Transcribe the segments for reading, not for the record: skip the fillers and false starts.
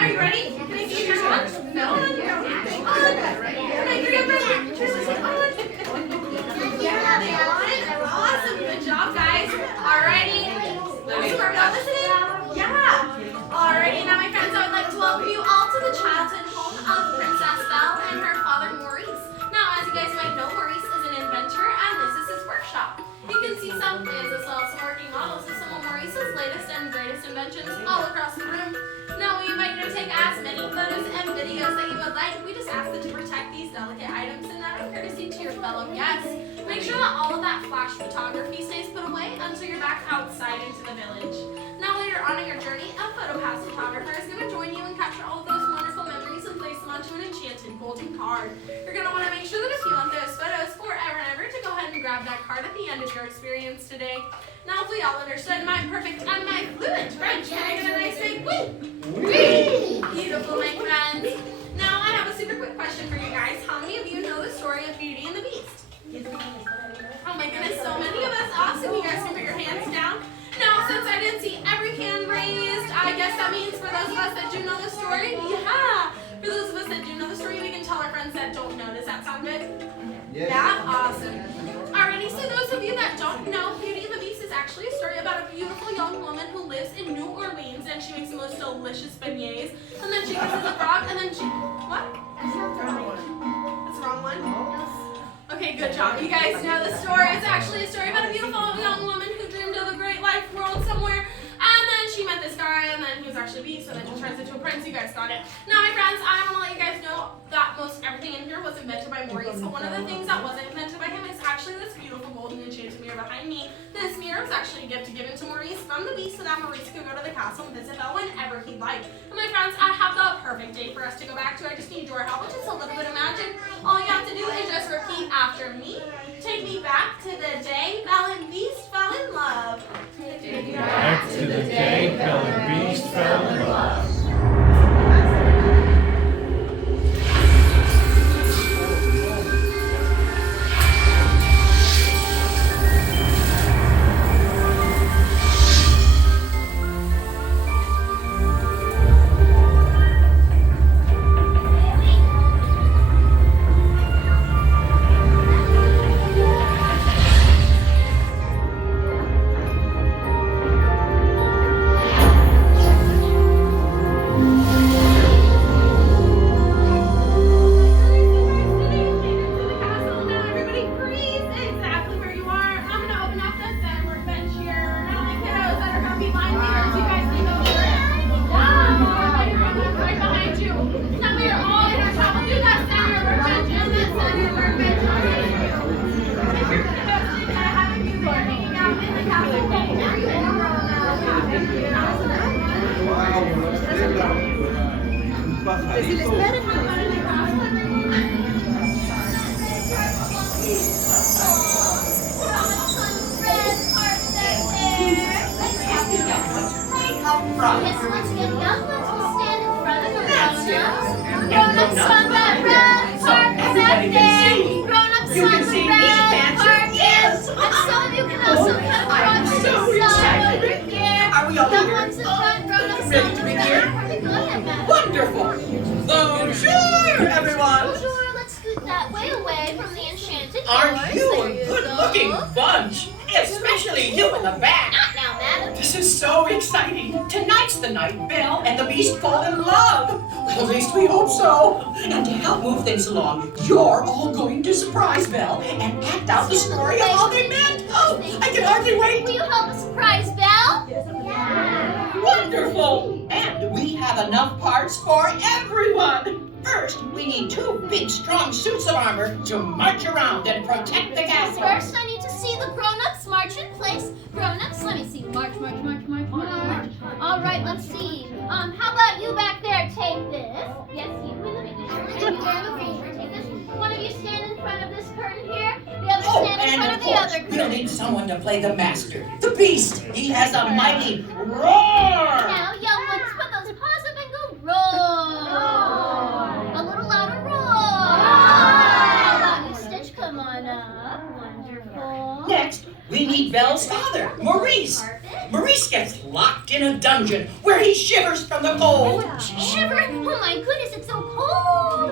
are you ready? Can I see your on? No, on. Can I bring up my on? Yeah, they on. Awesome. Good job, guys. Alrighty. Awesome. Are we all listening? Yeah. Alrighty. Now, my friends, I would like to welcome you all to the childhood home of Princess Belle and her father, Maurice. Now, as you guys might know, Maurice is an inventor, and this is his workshop. You can see some plans as well as some working models of some of Maurice's latest and greatest inventions all across the room. Now, we invite you to take as many photos and videos that you would like. We just ask that you protect these delicate items and out of courtesy to your fellow guests. Make sure that all of that flash photography stays put away until you're back outside into the village. Now, later on in your journey, a photo pass photographer is going to join you and capture all of those wonderful memories and place them onto an enchanted golden card. You're going to want to make sure that if you want those photos forever and ever, to go ahead and grab that card at the end of your experience today. Now, if we all understood my perfect and my fluent French, can I get a nice big oui? Oui! Beautiful, my friends. Now, I have a super quick question for you guys. How many of you know the story of Beauty and the Beast? Oh my goodness, so many of us. Awesome. You guys can put your hands down. Now, since I didn't see every hand raised, I guess that means for those of us that do know the story, yeah. For those of us that do know the story, we can tell our friends that don't know. Does that sound good? Yeah? Awesome. Alrighty, so those of you that don't know, Beauty and the Beast is actually a story about a beautiful young woman who lives in New Orleans, and she makes the most delicious beignets, and then she kisses a frog, and then she... What? That's the wrong one. That's the wrong one? Okay, good job. You guys know the story. It's actually a story about a beautiful young woman who dreamed of a great life world somewhere, and then she met this guy, and then he was actually a beast, and then she turns into a prince. You guys got it. Now, my friends, I want to let you guys know that most everything in here was invented by Maurice, but one of the things that wasn't invented by him is actually this beautiful golden enchanted mirror behind me. This mirror was actually a gift given to Maurice from the beast so that Maurice could go to the castle and visit Belle whenever he'd like. And my friends, I have the perfect day for us to go back to. I just need your help with just a little bit of magic. All you have to do is just repeat after me. Take me back to the day Belle and Beast fell in love. Take me back to the day Belle and Beast fell in love. Yes, let's get young ones will stand in front of the grown-ups. Grown-ups on that red carpet that day. Grown-ups on the red carpet. And some of you can also come from inside over here. Are we all Young here? ones in front, grown-ups Ready on to the begin? red. Go ahead, madam. Wonderful! Bonjour, everyone! Bonjour, let's scoot that way away from the enchanted doors. Aren't you There a good-looking go. bunch? Especially you in the back. Not now, madam. This is so exciting. Tonight's the night Belle and the Beast fall in love. Well, at least we hope so. And to help move things along, you're all going to surprise Belle and act out the story of how they met. Oh, I can hardly wait. Will you help us surprise Belle? Yeah. Wonderful! And we have enough parts for everyone. First, we need 2 big, strong suits of armor to march around and protect the castle. First, I need to see the grown-ups march in place. Grown-ups, let me see. March, march, march, march, march. All right, let's see. How about you back there take this? Yes, you. Let me just take this. One of you stand in front of this curtain here. The other stand in front of the other curtain. We'll need someone to play the master, the Beast. He has a mighty roar. Now, young ones, put those paws up and go roar. A little louder roar. How about you, Stitch? Come on up. Wonderful. Next, we need Belle's father, Maurice. Maurice gets locked in a dungeon where he shivers from the cold. Shiver? Oh my goodness, it's so cold.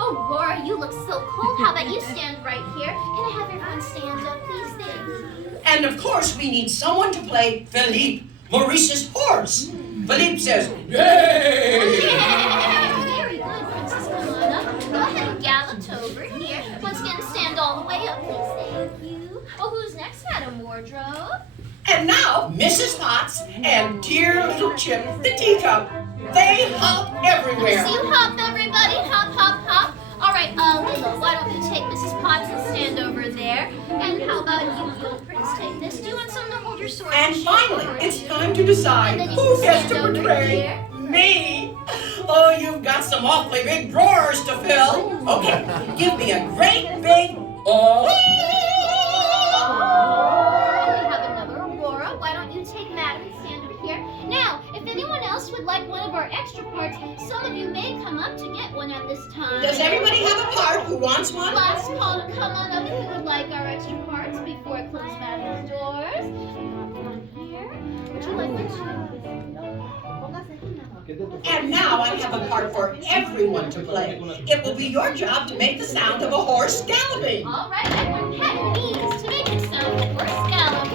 Aurora, you look so cold. How about you stand right here? Can I have everyone stand up, please? Thank you. And of course, we need someone to play Philippe, Maurice's horse. Philippe says, yay! Very good, Princess. Come on up. Go ahead and gallop over here. Once again, stand all the way up, please. Thank you. Oh, who's next, Madam Wardrobe? And now, Mrs. Potts and dear little Chip, the teacup, they hop everywhere. So you hop, everybody. Hop, hop, hop. All right, Lilo, why don't you take Mrs. Potts and stand over there? And how about you, little Prince, take this? Do you want someone to hold your sword? And finally, it's time to decide And then you who can gets to stand over portray here. me. Oh, you've got some awfully big drawers to fill. Okay, give me a great big oh. We have another Aurora. Why don't you take Madam and stand over here? Now, if anyone else would like one of our extra parts, some of you may come up to get one at this time. Does everybody have a part who wants one? Last call to come on up if you would like our extra parts before it closes Madam's doors. One here. Would you like one too? And now I have a part for everyone to play. It will be your job to make the sound of a horse galloping. All right, everyone pat your knees to make the sound of horse gallop.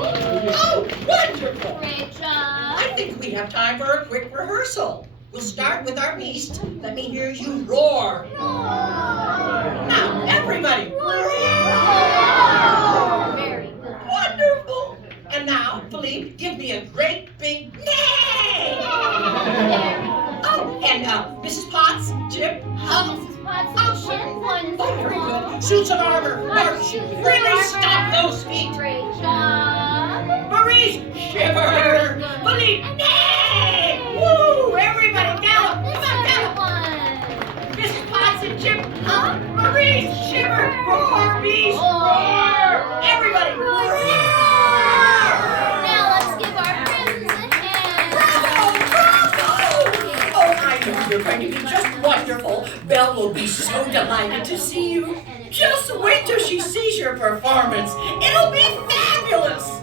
Oh, wonderful! Great job. I think we have time for a quick rehearsal. We'll start with our beast. Let me hear you roar. Now, everybody, roar! Very good. Wonderful! And now, Philippe, give me a great big neigh! Oh, and Mrs. Potts, Chip, Mrs. Potts, Chip, one. oh, very good. Suits of armor, march. Really stop those feet. Great job. Maurice, shiver. Philippe, neigh! Woo! Everybody, gallop! Come on, gallop! Mrs. Potts and Chip, Maurice, shiver! Roar, beast, roar! Everybody, roar! Now let's give our friends a hand. Bravo! Bravo! Oh, I know you're going to be just wonderful. Belle will be so delighted to see you. Just wait till she sees your performance. It'll be fabulous.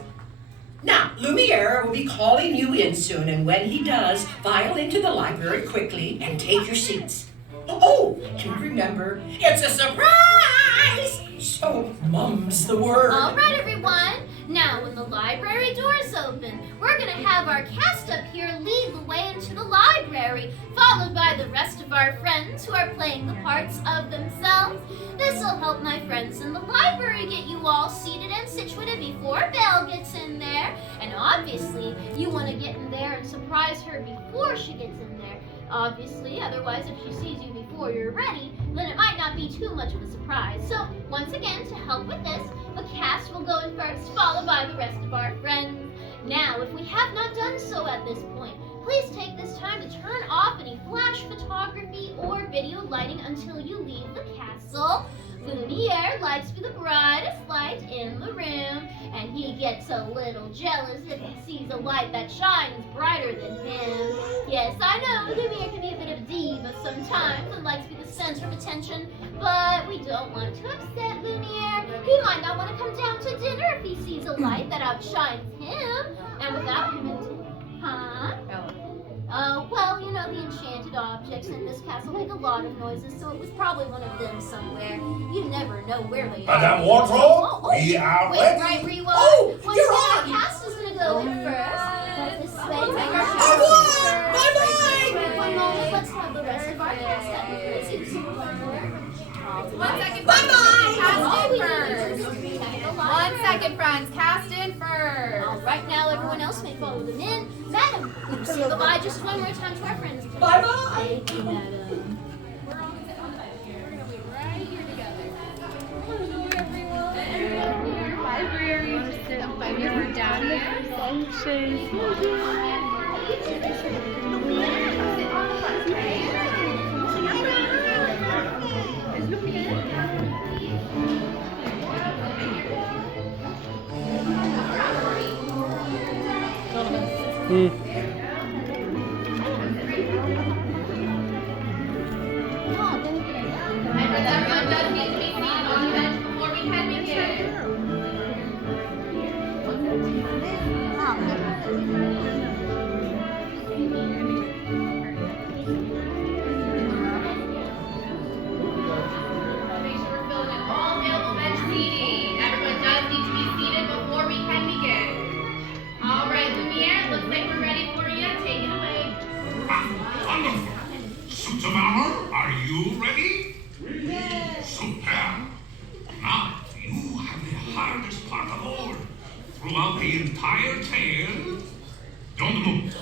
Now, Lumiere will be calling you in soon, and when he does, file into the library quickly and take your seats. Oh, and remember, it's a surprise! So mum's the word. All right, everyone. Now, when the library doors open, we're going to have our cast up here lead the way into the library, followed by the rest of our friends who are playing the parts of themselves. This will help my friends in the library get you all seated and situated before Belle gets in there. And obviously, you want to get in there and surprise her before she gets in there. Obviously, otherwise if she sees you before you're ready, then it might not be too much of a surprise. So, once again, to help with this, the cast will go in first, followed by the rest of our friends. Now, if we have not done so at this point, please take this time to turn off any flash photography or video lighting until you leave the castle. Lumiere likes to be the brightest light in the room, and he gets a little jealous if he sees a light that shines brighter than him. Yes, I know, Lumiere can be a bit of a diva sometimes and likes to be the center of attention, but we don't want to upset Lumiere. He might not want to come down to dinner if he sees a light that outshines him, and without him well, you know, the enchanted objects in this castle make a lot of noises, so it was probably one of them somewhere. You never know where they are. Madame Wardrobe, we are Wait, ready. right, rewind. Oh, Once you're again, on. our cast is going to go in first. Go this way. Take our Au revoir. Bye-bye. Wait, one moment. Let's have the rest of our cast up here. One second. Bye-bye. Cast in first. One 1 second, friends. Cast in first. All right, now everyone else may follow them in. Madam, will you say goodbye just one more time to our friends? Bye-bye. Thank you, madam. We're all going to be right here together. Hello, everyone. We are library. We're down here. Everyone does need to be seated on the bench before we can begin. Make sure we're filling in all available bench seating. Everyone does need to be seated before we can begin. All right, Lumiere, looks like we're ready for you. Take it away. Wonderful. Suits of armor, are you ready? Yes. Superb. Now, you have the hardest part of all. Throughout the entire tale, don't move.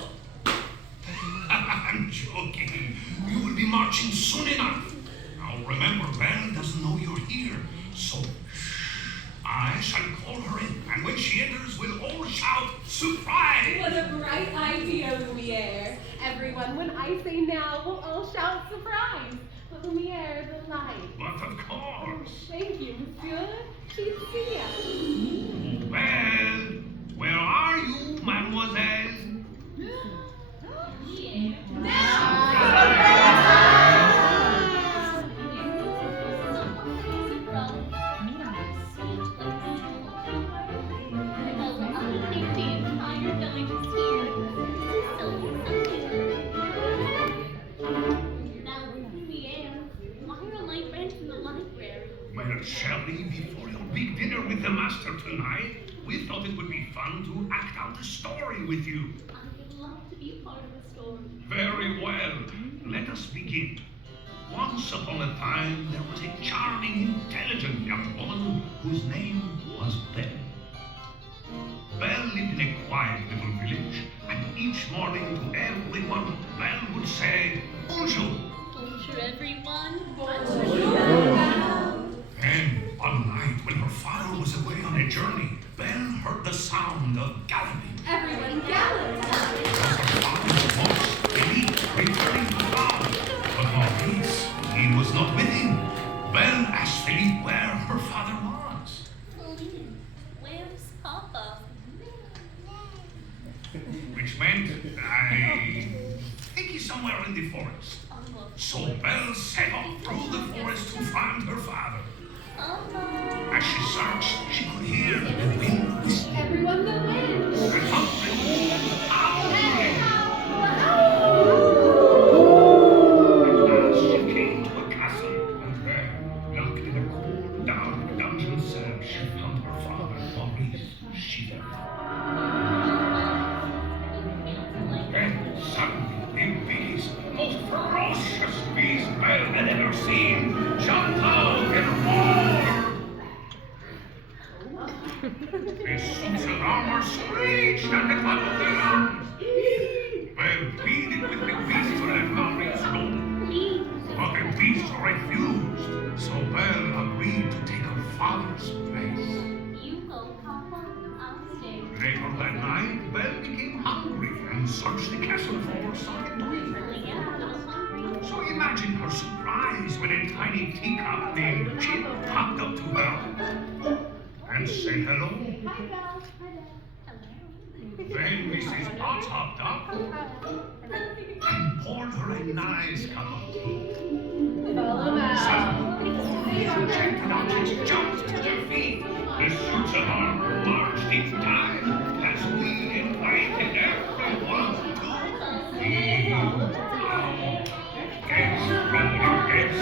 I'm joking. You will be marching soon enough. Now remember, Belle doesn't know you're here, so shh. I shall call her in, and when she enters, we'll all shout, surprise! What a bright idea, Lumiere. Everyone, when I say now, we'll all shout surprise. But Lumiere, the light. But of course. Thank you, monsieur. She's here. Well, where are you, mademoiselle? Well, Shelley, before your big dinner with the master tonight, we thought it would be fun to act out a story with you. I would love to be part of the story. Very well. Let us begin. Once upon a time, there was a charming, intelligent young woman whose name was Belle. Belle lived in a quiet little village, and each morning to everyone, Belle would say, bonjour. Bonjour, everyone. Then, one night when her father was away on a journey, Belle heard the sound of galloping. Everyone gallop. Her father's horse, Philippe, returning to town. But Maurice, he was not with him. Belle asked Philippe where her father was. Celine, where's Papa? Which meant, I think he's somewhere in the forest. So Belle set off through the forest to find her father. As she searched, she could hear the wind whistling. Everyone the wind. And Humphrey howling. At last she came to a castle, and there, locked in a cool, dark dungeon cell, she found her father, Maurice, shivering. Then suddenly the biggest, most ferocious beast Belle had ever seen jumped out and roared. The suits of armor screeched at the top of their lungs. Belle pleaded with the beast to let Maurice go. But the beast refused, so Belle agreed to take her father's place. You go, Papa. I'll stay. Later that night, Belle became hungry and searched the castle for something to eat. Really am a little hungry. So imagine her surprise when a tiny teacup named Chip popped up to her. And say hello. Hi, Belle. Then Mrs. Potts hopped up and poured her a nice cup of tea. Follow Belle. Suddenly, the enchanted objects jumped to their feet. The suits of armor marched in time as we invited everyone to feel our guests from our guests.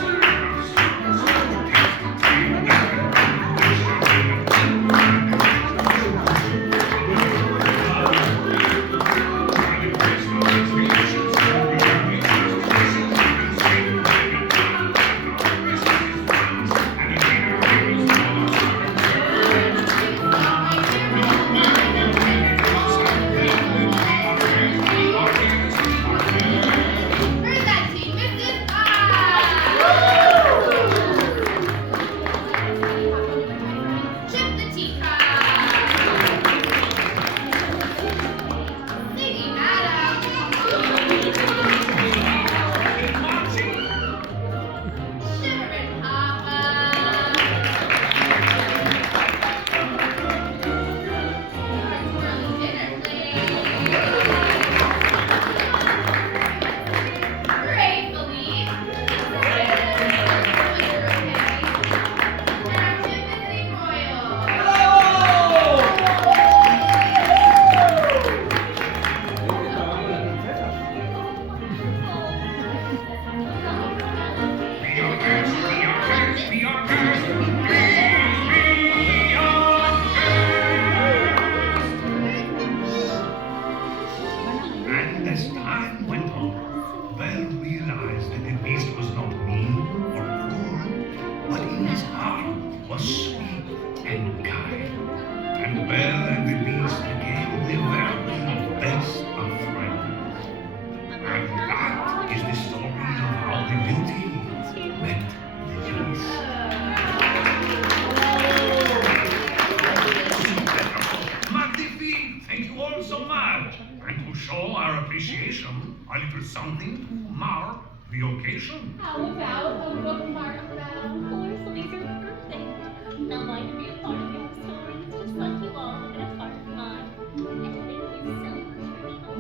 appreciation, a little something to mark the occasion. How about a bookmark, Belle? Of course, these are perfect. Now I can be a part of your stories, just like you all have been a part of mine. And thank you so much for being a wonderful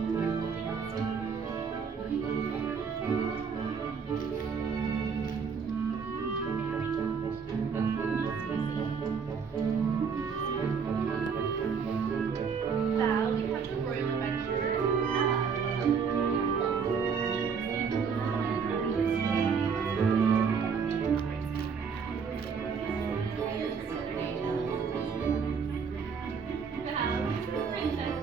dancer. Val, we have the royal adventure. Belle, this is Princess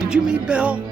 Did you meet Belle?